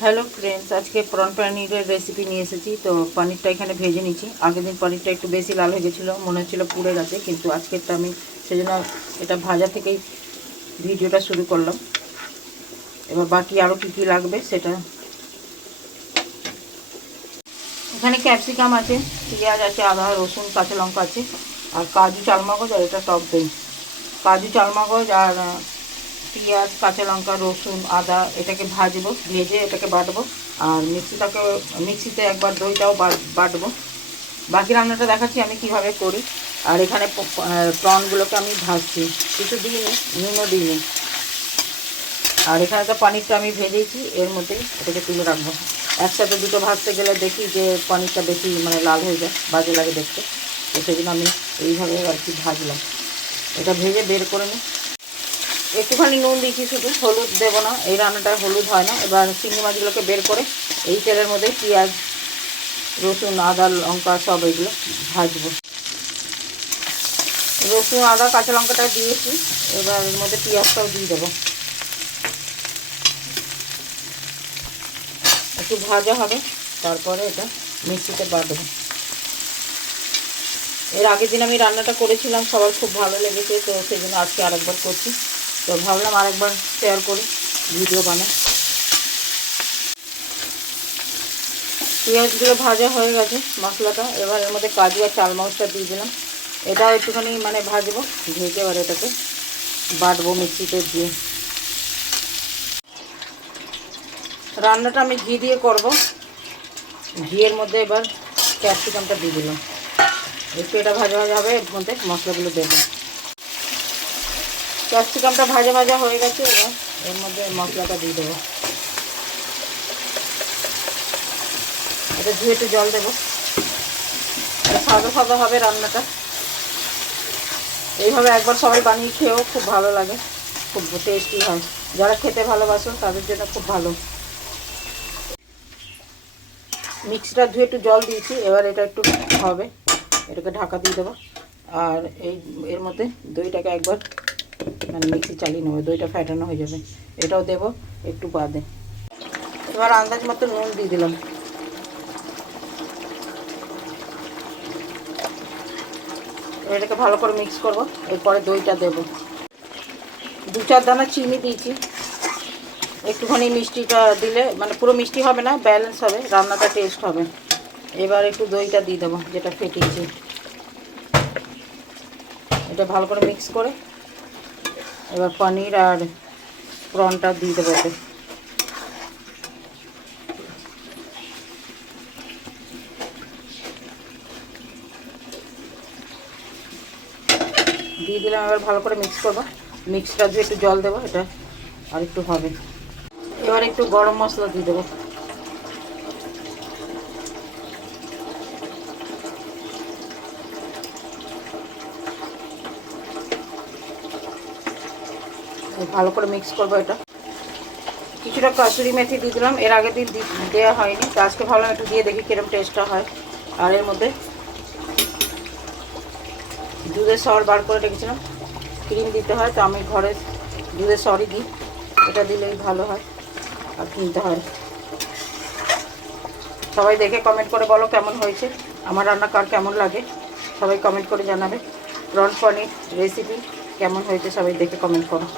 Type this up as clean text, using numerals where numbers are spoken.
Hello friends, আজকে prawn পনিরের recipe নিয়ে এসেছি। তো পনিরটা এখানে ভেজে নিচ্ছি। আগের দিন পনিরটা একটু বেশি লাল হয়ে গেছিলো, মনে হচ্ছিলো পুড়ে গেছে, কিন্তু আজকেরটা আমি সেজন্য এটা ভাজা থেকেই ভিডিওটা শুরু করলাম। এবার বাকি আরও কী কী লাগবে সেটা, এখানে ক্যাপসিকাম আছে, পেঁয়াজ আছে, আদা রসুন কাঁচা লঙ্কা আছে, আর কাজু চালমগজ, আর এটা টক দই। কাজু চালমগজ আর পেঁয়াজ কাঁচা লঙ্কা রসুন আদা এটাকে ভাজবো, ভেজে এটাকে বাটবো, আর মিক্সিতে একবার দইটাও বাটবো। বাকি রান্নাটা দেখাচ্ছি আমি কিভাবে করি। আর এখানে প্রনগুলোকে আমি ভাজছি, কিছু দিইনি, নুনও দিইনি। আর এখানে তো পনিরটা আমি ভেজেছি, এর মধ্যেই এটাকে তুলে রাখবো। একসাথে দুটো ভাজতে গেলে দেখি যে পনিরটা বেশি লাল হয়ে যায়, বাজে লাগে দেখতে। তো সেই জন্য আমি এইভাবে আর কি ভাজলাম। এটা ভেজে বের করে নিই। একটুখানি নুন দিয়েছি, শুধু হলুদ দেবো না, এই রান্নাটায় হলুদ হয় না। এবার চিংড়ি মাছগুলোকে বের করে এই তেলের মধ্যে পেঁয়াজ রসুন আদা লঙ্কা সব এগুলো ভাজবো। রসুন আদা কাঁচা লঙ্কাটা দিয়েছি, এবার এর মধ্যে পেঁয়াজটাও দিয়ে দেবো। একটু ভাজা হবে, তারপরে এটা মিক্সিতে বাটবো। এর আগের দিন আমি রান্নাটা করেছিলাম, সবার খুব ভালো লেগেছে, তো সেই জন্য আজকে আরেকবার করছি। তো ভাবলাম আরেকবার শেয়ার করি, ভিডিও বানাই। পেঁয়াজগুলো ভাজা হয়ে গেছে মশলাটা, এবার এর মধ্যে কাজু আর চালমগজটা দিয়ে দিলাম। এটাও একটুখানি ভাজবো, ভেজে এবার এটাকে বাটবো মিক্সিতে দিয়ে। রান্নাটা আমি ঘি দিয়ে করব। ঘিয়ের মধ্যে এবার ক্যাপসিকামটা দিয়ে দিলাম, একটু এটা ভাজা ভাজা হবে, এর মধ্যে মশলাগুলো দেবো। ক্যাপসিকামটা ভাজা ভাজা হয়ে গেছে, এবার এর মধ্যে মশলাটা দিয়ে দেবো। এটা ধুয়ে একটু জল দেবো, সাদা সাদা হবে রান্নাটা। এইভাবে একবার সবাই বানিয়ে খেয়েও খুব ভালো লাগে, খুব টেস্টি হয়। যারা খেতে ভালোবাসো তাদের জন্য খুব ভালো। মিক্সিটা ধুয়ে একটু জল দিয়েছি, এবার এটা একটু হবে, এটাকে ঢাকা দিয়ে দেবো। আর এর মধ্যে দইটাকে একবার মিক্সি চালিয়ে নেবো, দইটা ফ্যাটানো হয়ে যাবে। এটাও দেবো একটু বাদে। এবার আন্দাজ মতো নুন দিয়ে দিলাম। এটাকে ভালো করে মিক্স করব, এরপরে দইটা দেবো। 2-4 দানা চিনি দিয়েছি। একটুখানি মিষ্টিটা দিলে পুরো মিষ্টি হবে না, ব্যালেন্স হবে, রান্নাটা টেস্ট হবে। এবার একটু দইটা দিয়ে দেবো যেটা ফেটিয়েছি। এটা ভালো করে মিক্স করে এবার পনির আর প্রনটা দিয়ে দেবো এতে। দিয়ে দিলাম, এবার ভালো করে মিক্স করবো। মিক্সটা দিয়ে একটু জল দেবো, এটা আর একটু হবে। এবার একটু গরম মশলা দিয়ে দেবো। ভালো করে মিক্স করবো এটা। কিছুটা কসুরি মেথি দিয়ে দিলাম, এর আগের দিন দেওয়া হয়নি, তো আজকে ভাবলাম একটু দিয়ে দেখি কিরম টেস্টটা হয়। আর এর মধ্যে দুধের সর বার করে রেখেছিলাম, ক্রিম দিতে হয়, তো আমি ঘরে দুধের সরই দিই, এটা দিলেই ভালো হয়, আর কিনতে হয়। সবাই দেখে কমেন্ট করে বলো কেমন হয়েছে, আমার রান্না কার কেমন লাগে, সবাই কমেন্ট করে জানাবে। প্রন পনির রেসিপি কেমন হয়েছে সবাই দেখে কমেন্ট করো।